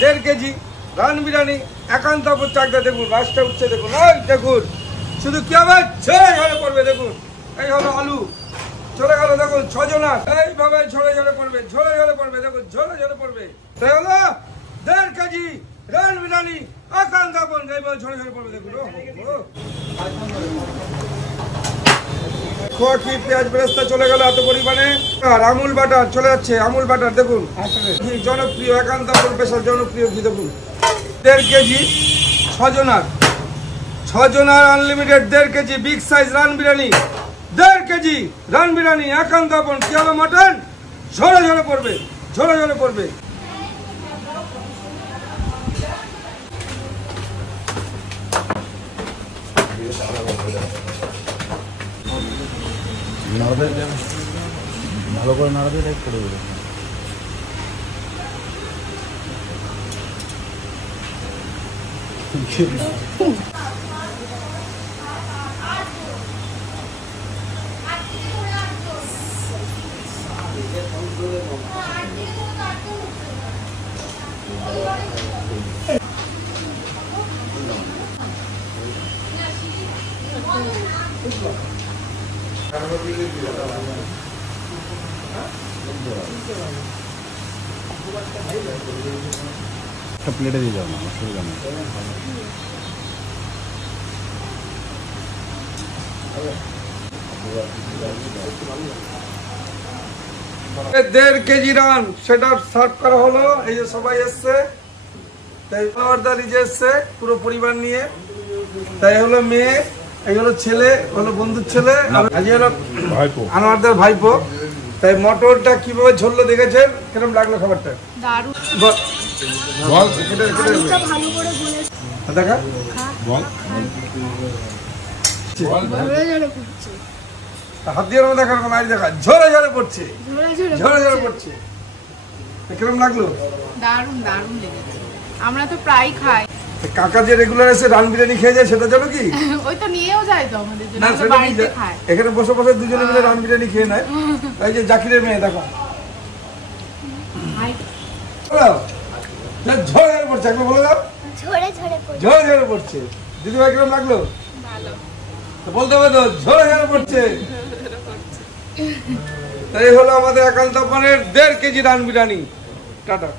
1.5 KG raan biryani একান্ত চাকদা। দেখুন রাসটা উঠছে, দেখুন দেখুন শুধু কি হবে ঝরে ঝরে পড়বে। দেখুন এই হলো আলু চলে গেল, দেখুন 6 জনা এইভাবে ঝরে ঝরে পড়বে, ঝরে ঝরে পড়বে, দেখুন ঝরে ঝরে পড়বে। তাই হলো 1.5 কেজি রান বিরিয়ানি একান্ত এইভাবে ঝরে ঝরে পড়বে। দেখুন কি পেঁয়াজ বেরেস্তা চলে গেল এত পরিমাণে। আর আমুল বাটার চলে যাচ্ছে, আমুল বাটার দেখুন জনপ্রিয় একান্ত স্পেশাল জনপ্রিয় ঘি। দেখুন 1.5 কেজি 6 জনার unlimited 1.5 KG big size raan biryani. 1.5 KG raan biryani একান্ত কি হবে মটন ঝরে ঝরে পড়বে, ঝরে ঝরে পড়বে। ভালো করে নাড়াতে টাইপ করে দেবে। একটা প্লেটে দিয়ে যাও না, অসুবিধা নেই। 1.5 কেজি রান সেটা সার্ভ করা হলো। এই যে সবাই এসছে, তাই আনোয়ারদা নিজে এসছে পুরো পরিবার নিয়ে। তাই হলো মেয়ে, এই হলো ছেলে, হলো বন্ধুর ছেলে, আজকে হলো আনোয়ারদার ভাইপো। তাই মটরটা কিভাবে ঝরলো দেখেছেন, কিরকম লাগলো খাবারটা? দারুণ। দেখা হাত দিয়ে দেখার কোনো আজ দেখা ঝরে ঝরে পড়ছে, ঝরে ঝরে পড়ছে। কিরকম লাগলো? দারুণ দারুণ লেগেছে। আমরা তো প্রায় খাই। কাকা যে রেগুলার এসে রান বিরিয়ানি খেয়ে যায় সেটা জানো কি? ওই তো নিয়েও যায় তো আমাদের জন্য, আমরা বাড়িতে খাই। এখানে বসে বসে দুজনে মিলে রান বিরিয়ানি খেয়ে নেয়। এই যে জাকিরের মেয়ে দেখো ঝরে ঝরে পড়ছে, একবার বলে দাও। ঝরে ঝরে পড়ছে। দিদি ভাই কিরকম লাগলো? বলতে হবে তো ঝরে ঝরে পড়ছে। তাই হলো আমাদের একান্ত 1.5 কেজি রান বিরিয়ানি। টাটা।